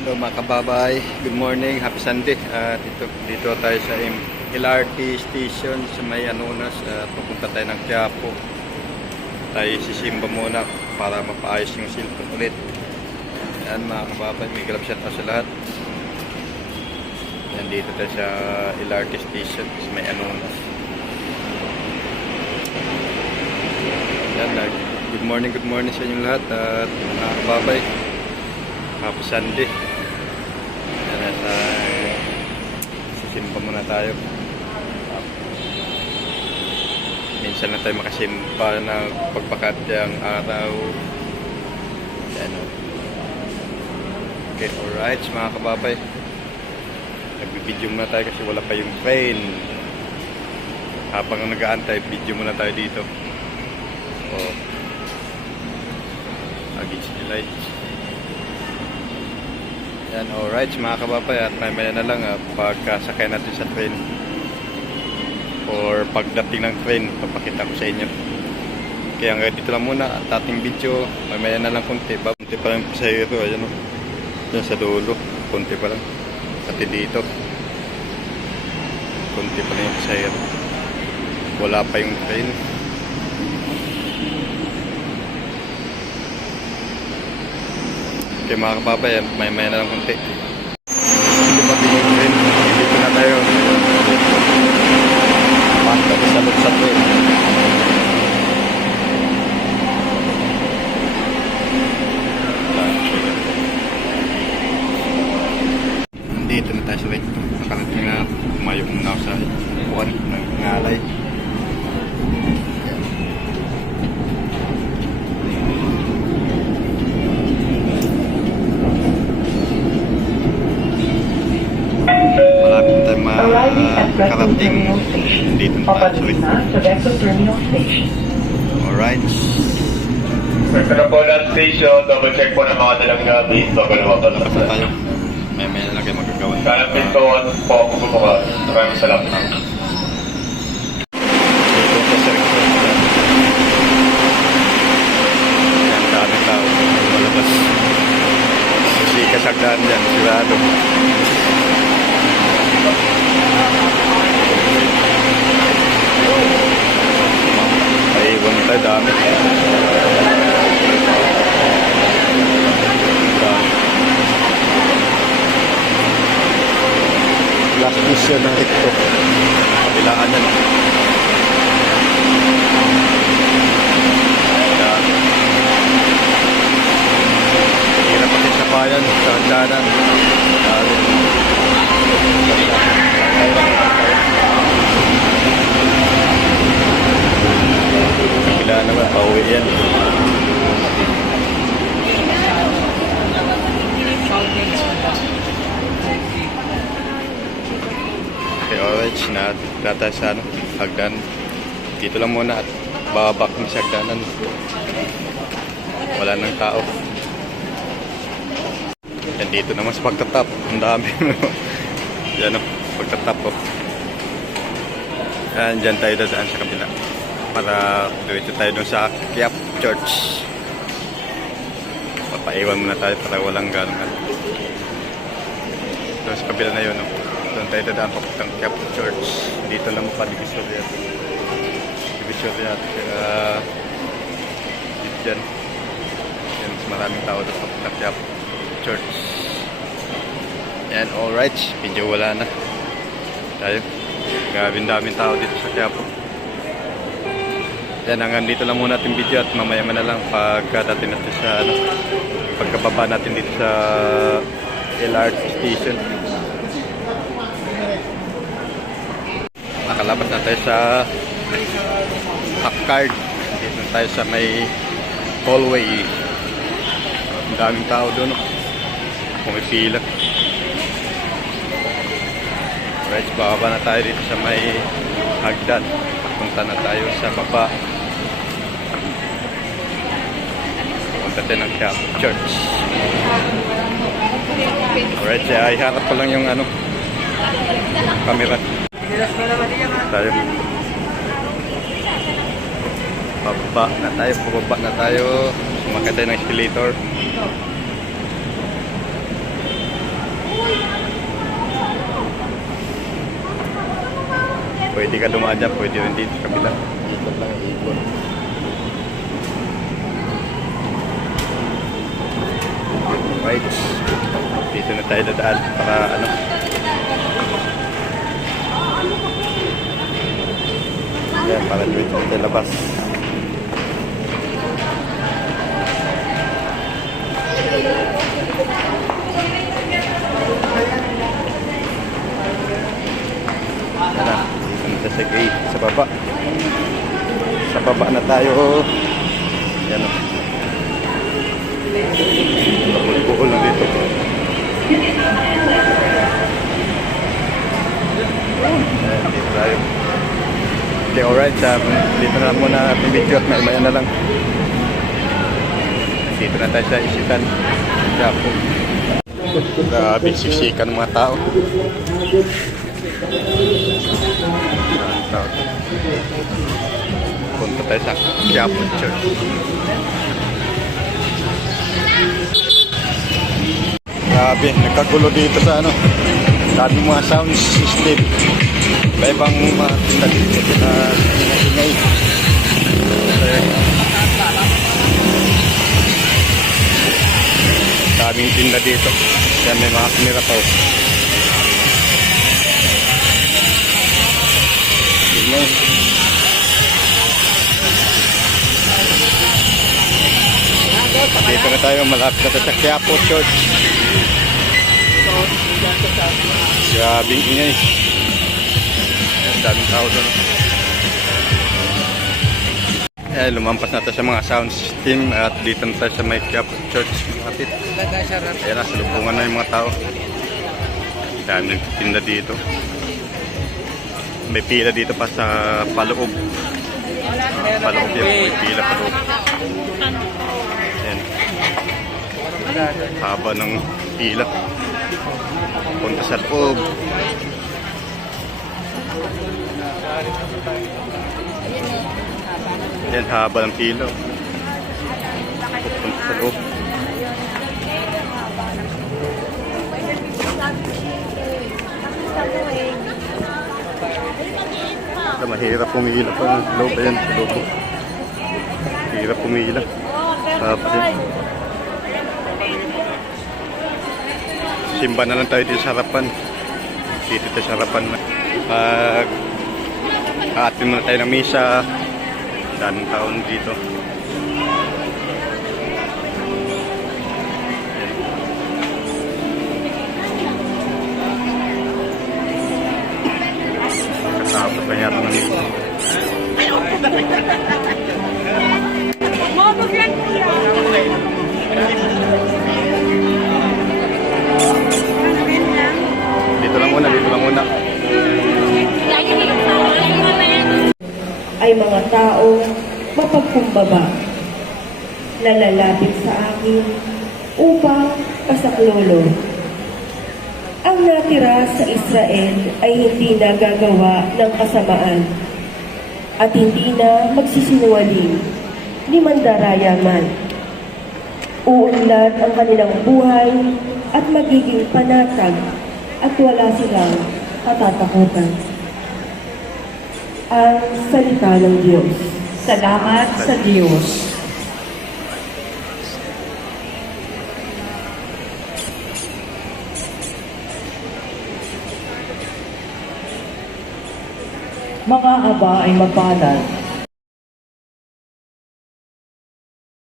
Hello mga kababay, good morning, happy Sunday. Dito tayo sa LRT station sa may Anonas. Pupunta tayo ng Quiapo. Tayo sisimba muna para mapaayos yung cellphone ulit. Yan mga kababay, may galap siya sa lahat. Yan, dito tayo sa LRT station sa may Anonas. Yan, good morning sa inyong lahat. At mga kababay, happy Sunday. Yan, sisimba muna tayo. Minsan na tayo makasimba na pagbakat yung araw. Yan. Okay, alright mga kababay. Nagbibideo muna tayo kasi wala pa yung train. Habang nag-aantay, video muna tayo dito. Oh. Against the lights. Yan, alright mga kababay, at may na lang pagkasakay natin sa train or pagdating ng train, papakita ko sa inyo. Kaya hanggang dito lang muna at ating video. May na lang konti pa lang sa ito. Ayan o, yan sa dulo, konti pa lang. Pati dito konti pa lang yung pasahero, wala pa yung train. Okay mga kababay, may na lang konti. Hindi pa tingin train. Dito na tayo. Pagka salot sa train. Dito na tayo sa light. Nakarating na, pumayo muna ako sa buwan ng ngalay. Karating dito na tayo sa alright. Ito na po lang station, double check po ng mga dalang gamit bago lumabas na Tapos tayo. May na lang kayo magagawa. Kaya pintuan po ako bumukas. Maraming salamat. Ang daming tao malabas. Kasi kasagdaan dyan, sigurado. Paiwan tayo, dami. Last mission ng ito. Kabilaan yan. Hirap pati sa bayan, sa hagdanan. Kabilaan naman, pauwi yan. Okay, alright, sinata sa hagdan. Dito lang muna at babak ng hagdanan. Wala nang tao. Yan, dito naman sa pagtatap. Ang dami. Yan o, pagtatap o. Yan, dyan tayo dadaan sa kabila. Para dito tayo dun sa Quiapo Church. Papaiwan muna tayo para walang ganong. Doon sa kabila na yun o. Doon tayo dadaan papuntang Quiapo Church. Dito lang mo pa Divisoria. Divisoria. Kaya dito dyan. Yan, mas maraming tao doon papuntang Quiapo Church. Yan, alright. Medyo wala na tayo. Gawin daming tao dito sa Quiapo. Yan, hanggang dito lang muna ating video at mamaya na lang pagkadating natin sa pagkababa natin dito sa LRT station. Nakalabas na tayo sa Packard. Dito tayo sa may hallway. Ang daming tao doon. Pumipila. Right, bababa na tayo dito sa may hagdan. Punta na tayo sa baba. Punta tayo ng Quiapo Church. Alright, ay harap ko lang yung camera. Tayo. Pababa na tayo. Sumakay tayo ng escalator. hindi ka dumaan dyan, pwede rin dito sa kabila. Ikot lang, ikot. Right. Dito na tayo dadaan para ano. Ayan, para dito tayo labas. Ayan, dito na sa gate, sa baba. Sa baba na tayo. Ayan o. Bukol na dito. Ayan, dito tayo. Okay, alright. Dito na muna ating video at may na lang. Dito na tayo sa isitan. Japo. Grabe, sisikan ng mga tao. Punta tayo sa Japo Church. Grabe, nagkagulo dito sa ano. Dami mga sound system. Ibang mga tinda dito na ingay-ingay. Daming tinda dito. Yan, may mga kamera pa. Ingay. Dito na tayo, malapit na sa Quiapo Church. Grabing ingay. Daming tao doon. Lumampas na tayo sa mga sound system at dito na tayo sa may Quiapo Church. Malapit. Ayan na, salubungan na yung mga tao. Daming tinda dito. May pila dito pa sa paloob. Paloob yan, may pila paloob. Ayan. Haba ng pila. Punta sa loob. Yan, haba ng pila. Punta sa loob. Mahirap pumila pa ng loob. Ayan, sa loob. Mahirap pumila. Tapos yan. Simba na lang tayo dito sa harapan. Dito tayo sa harapan. Aatin muna tayo ng misa. Daming taon dito. Kasapot pa yata ng misa. Dito lang muna, dito lang muna. Ay mga tao mapagkumbaba na lalapit sa akin upang pasaklolo. Ang natira sa Israel ay hindi na gagawa ng kasamaan at hindi na magsisinungaling ni mandaraya man. Uunlad ang kanilang buhay at magiging panatag at wala silang katatakutan. Ang salita ng Diyos. Salamat sa Diyos. Mga aba ay mapalad